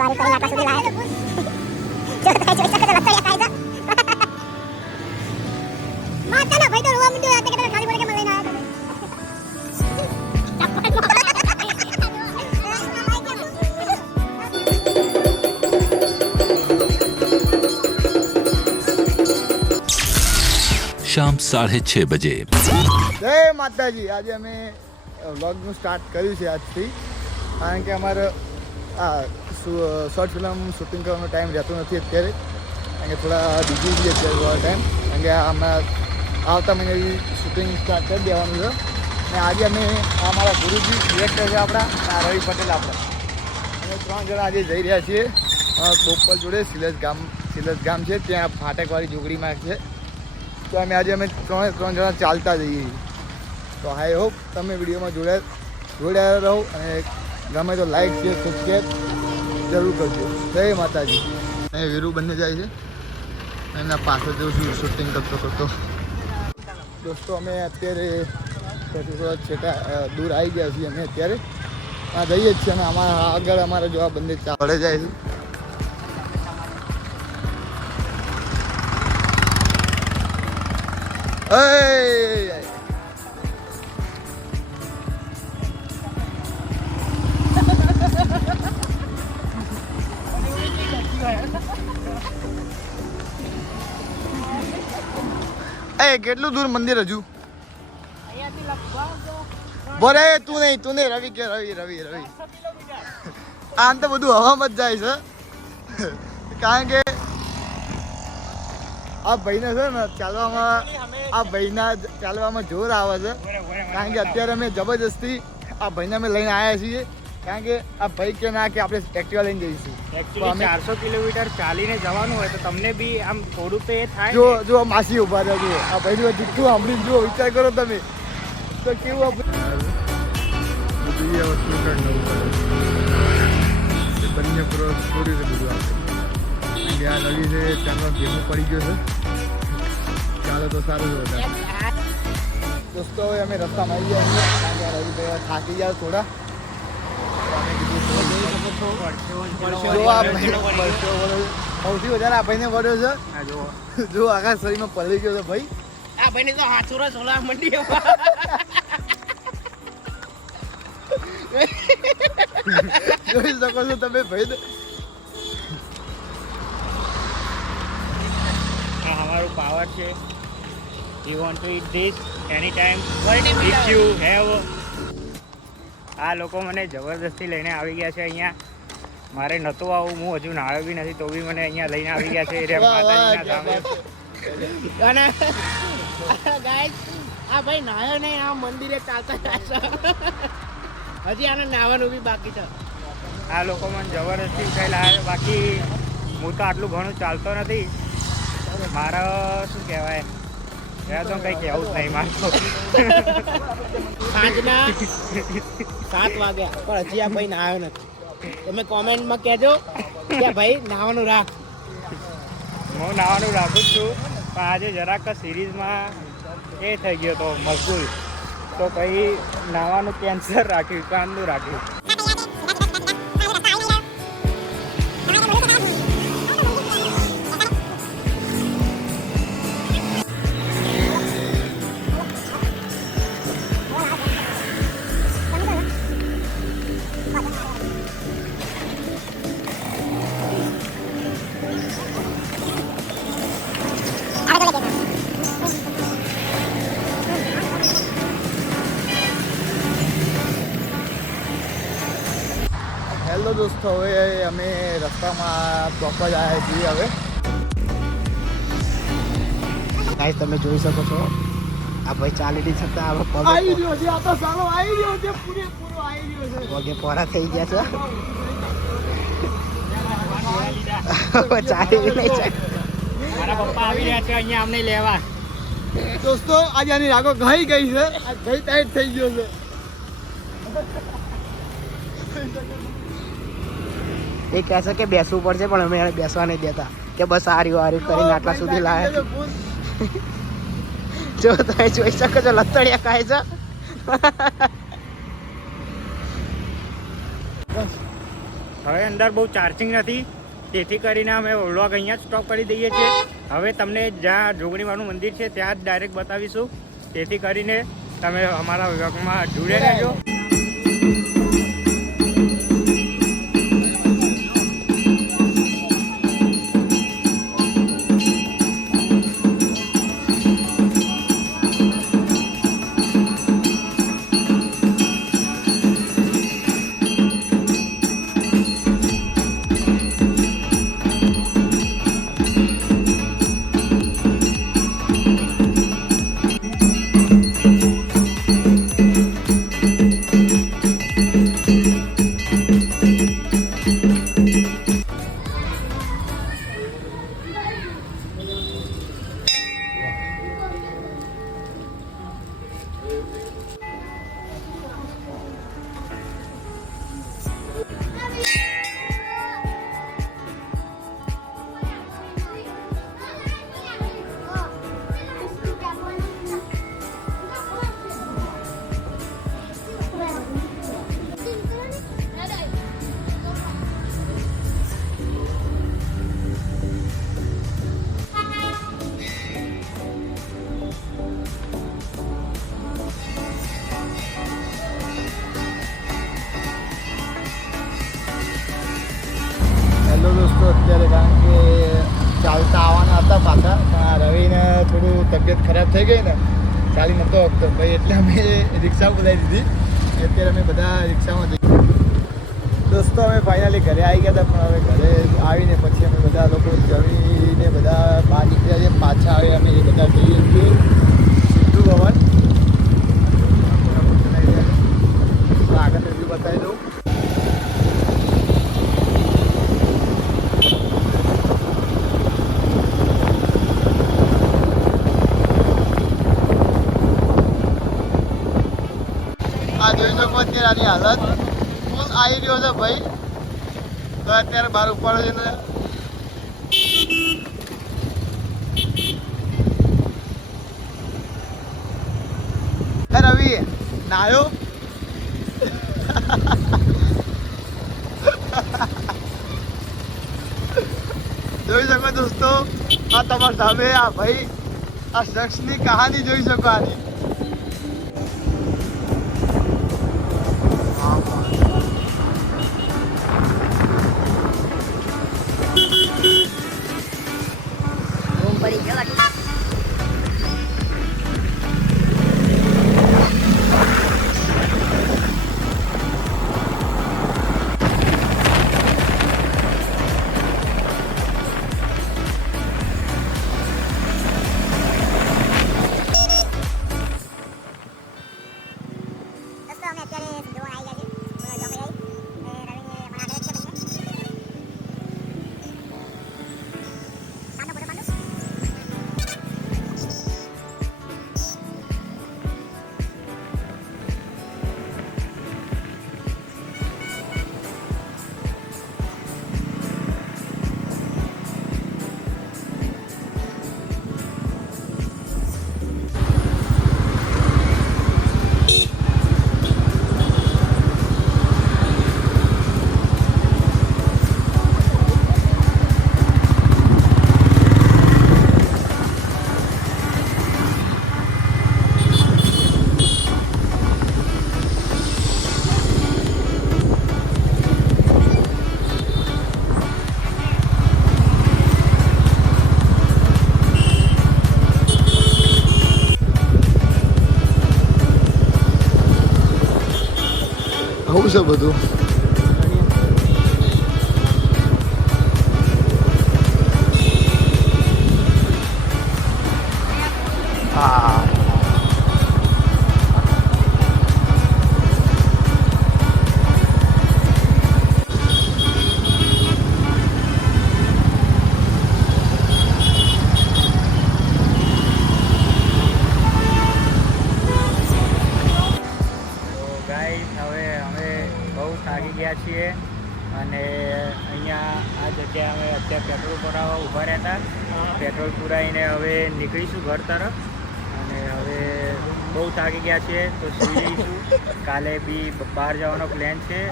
વારી કરીને આટલા સુધી લાયા જો તમે જોઈ શકો છો લતડિયા ખાય છે માતાના ભાઈ તો રોવા માંડ્યો આ કે તમે ખાલી બોલે કે મને લઈને આયા शाम 6:30 बजे। જય માતાજી। આજે અમે વ્લોગનું સ્ટાર્ટ કર્યું છે આજથી, કારણ કે અમારે આ શોર્ટ ફિલ્મ શૂટિંગ કરવાનો ટાઈમ રહેતો નથી અત્યારે, કારણ કે થોડા બીજી બી અત્યારે ટાઈમ, કારણ કે હમણાં આવતા મહિને શૂટિંગ સ્ટાર્ટ કરી દેવાનું છે। અને આજે અમે અમારા ગુરુજી ડિરેક્ટર છે આપણા રવિ પટેલ આપણા, અમે 3 જણા આજે જઈ રહ્યા છીએ બોપલ જોડે સિલસ ગામ છે, ત્યાં ફાટકવાળી ઝૂંપડીમાં છે। તો આજે અમે ત્રણ જણા ચાલતા જઈએ। તો આઈ હોપ તમે વિડીયોમાં જોડાયા રહો, અને ગમે તો લાઈક શેર સબસ્ક્રાઈબ જરૂર કરજો। જય માતાજી। અહીં વીરુ બંને જાય છે, એના પાછળ જઉં છું શૂટિંગ કરતો દોસ્તો। અમે અત્યારે થોડા છેટા દૂર આવી ગયા છીએ, અમે અત્યારે ત્યાં જઈએ જ છીએ, અને અમારા આગળ અમારા જો આ બંને ચાલે જાય છે। કેટલું દૂર મંદિર હજુ? બોરે તું નહીં રવિ કે રવિ આમ તો બધું હવામાં જ જાય છે, કારણ કે આ ભાઈને છે ને ચાલવામાં જોર આવે છે, કારણ કે અત્યારે અમે જબરજસ્તી આ ભાઈને અમે લઈને આવ્યા છીએ, કારણ કે આ ભાઈ કે ના કે આપણે એક્ટિવા લઈને જઈશું। એકચ્યુઅલી 400 કિલોમીટર ચાલીને જવાનું હોય તો તમને બી આમ થોડું તો એ થાય। જો માસી ઉભા રહ્યા, જો આ ભાઈનું જુઠ્ઠું સાંભળીને જો વિચાર કરો તમે તો કેવું બંને પૂરો છોડી છે બધું આપણે આ નવી છે ચાલો ભેગું પડી ગયો છે, ચાલો તો સારું છે બધા દોસ્તો। હવે અમે રસ્તામાં આવી ગયા છીએ, કારણ કે રવિભાઈ થાકી ગયા થોડા, સૌથી વધારે આ ભાઈને વળ્યો છે, જો આખા શરીરમાં પલળી ગયો છે ભાઈ। આ ભાઈને તો હાથુરા સોલા મંડી જોઈ શકો છો તમે ભાઈ। हमारू पावर છે। You want to eat this anytime if you have। આ લોકો મને જબરદસ્તી લઈને આવી ગયા છે અહીંયા, મારે નહોતું આવું, હું હજુ નાળ્યો બી નથી તો બી મને અહીંયા લઈને આવી ગયા છે માતાજીના ધામે। અને ગાઈસ આ ભાઈ નાયો નહીં, આ મંદિરે ચાલતા જાય છે, હજી આને નાવાનું બી બાકી છે। આ લોકો મને જબરદસ્તી કઈ લાવે, બાકી હું તો આટલું ઘણું ચાલતો નથી, મારા શું કહેવાય ત્યાં તો કંઈ કહેવું જ નહીં મારતો। સાંજના 7 વાગ્યા પણ હજી આ ભાઈ નાયો નથી, તમે કોમેન્ટમાં કહેજો કે ભાઈ નાવાનું રાખ। હું નાવાનું રાખું જ છું, પણ આજે જરાક સિરીઝમાં એ થઈ ગયો તો મશગુલ, તો કંઈ નાવાનું કેન્સર રાખ્યું, કામનું રાખ્યું। હેલો દોસ્તો, હવે અમે રસ્તામાં પ્રોપર આવ્યા છીએ। હવે ગાઈસ તમે જોઈ શકો છો આ ભાઈ ચાલી નહીં શકતા, આવી રહ્યો છે, આ તો સારો આવી રહ્યો છે, પૂરેપૂરો આવી રહ્યો છે, પગે પોરા થઈ ગયા છે, ચાલી નહીં શકે। મારા પપ્પા આવી રહ્યા છે અહીંયા અમને લેવા। દોસ્તો આજે આની રાગો ઘાઈ ગઈ છે, આ ઘઈ ટાઈટ થઈ ગયો છે। એ કહેશે કે બેસવું પડશે, પણ અમે એને બેસવા નહીં દેતા, કે બસ આર્યું કરીને આટલા સુધી લાવે। જો તમે જોઈ શકો છો લતડિયા ખાય છે। હવે અંદર બહુ ચાર્જિંગ નથી, તેથી કરીને અમે વ્લોગ અહીંયા જ સ્ટોપ કરી દઈએ છીએ. હવે તમને જ્યાં જોગણીમાનું મંદિર છે ત્યાં જ ડાયરેક્ટ બતાવીશું, તેથી કરીને તમે અમારા વ્લોગમાં જોડે રહેજો. હેલો દોસ્તો, અત્યારે કારણ કે ચાલતા આવવાના હતા પાછા, પણ આ રવિને થોડું તબિયત ખરાબ થઈ ગઈ ને, ચાલી નહોતો શકતો ભાઈ, એટલે અમે રિક્ષા બોલાવી દીધી. અત્યારે અમે બધા રિક્ષામાં જઈએ. દોસ્તો અમે ફાઇનલી ઘરે આવી ગયા હતા, પણ હવે ઘરે આવીને પછી અમે બધા લોકો જમીને બધા બહાર નીકળ્યા છીએ. પાછા આવે અમે બધા જઈએ છીએ સિદ્ધુ ભવન. આગળ રિવ્યુ બતાવી દઉં. આ જોઈ શકો અત્યારે આની હાલત ફૂલ આવી રહ્યો છે ભાઈ. તો અત્યારે બહાર ઉપાડો છે ને રવિ નાયો જોઈ શકો દોસ્તો, આ તમારા સામે આ ભાઈ આ શખ્સની કહાની જોઈ શકો આની. આવું છે બધું. હા થાકી ગયા છીએ અને અહીંયા આ જગ્યાએ અમે અત્યારે પેટ્રોલ પુરાવા ઊભા રહેતા. પેટ્રોલ પુરાવીને હવે નીકળીશું ઘર તરફ અને હવે બહુ થાકી ગયા છીએ તો સુઈ જઈશું. કાલે બી બહાર જવાનો પ્લાન છે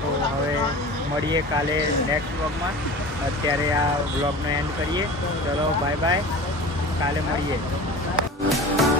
તો હવે મળીએ કાલે નેક્સ્ટ વ્લોગમાં. અત્યારે આ વ્લોગનો એન્ડ કરીએ. ચલો બાય બાય, કાલે મળીએ.